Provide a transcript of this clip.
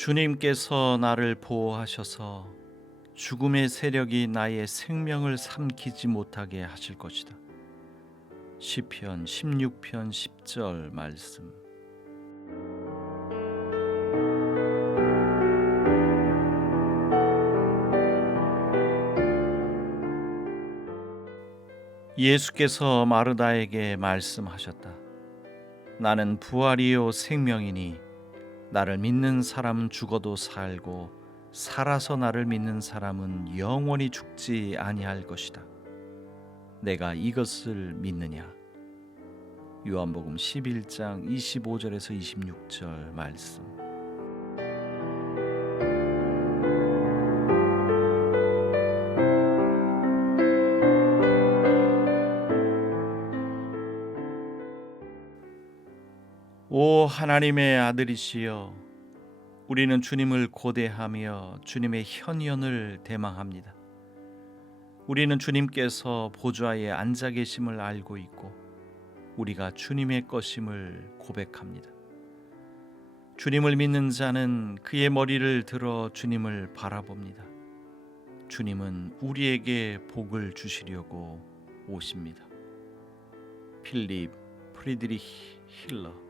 주님께서 나를 보호하셔서 죽음의 세력이 나의 생명을 삼키지 못하게 하실 것이다. 시편 16편 10절 말씀. 예수께서 마르다에게 말씀하셨다. 나는 부활이요 생명이니 나를 믿는 사람은 죽어도 살고 살아서 나를 믿는 사람은 영원히 죽지 아니할 것이다. 내가 이것을 믿느냐? 요한복음 11장 25절에서 26절 말씀. 오 하나님의 아들이시여 우리는 주님을 고대하며 주님의 현현을 대망합니다. 우리는 주님께서 보좌에 앉아 계심을 알고 있고 우리가 주님의 것임을 고백합니다. 주님을 믿는 자는 그의 머리를 들어 주님을 바라봅니다. 주님은 우리에게 복을 주시려고 오십니다. 필립 프리드리히 힐러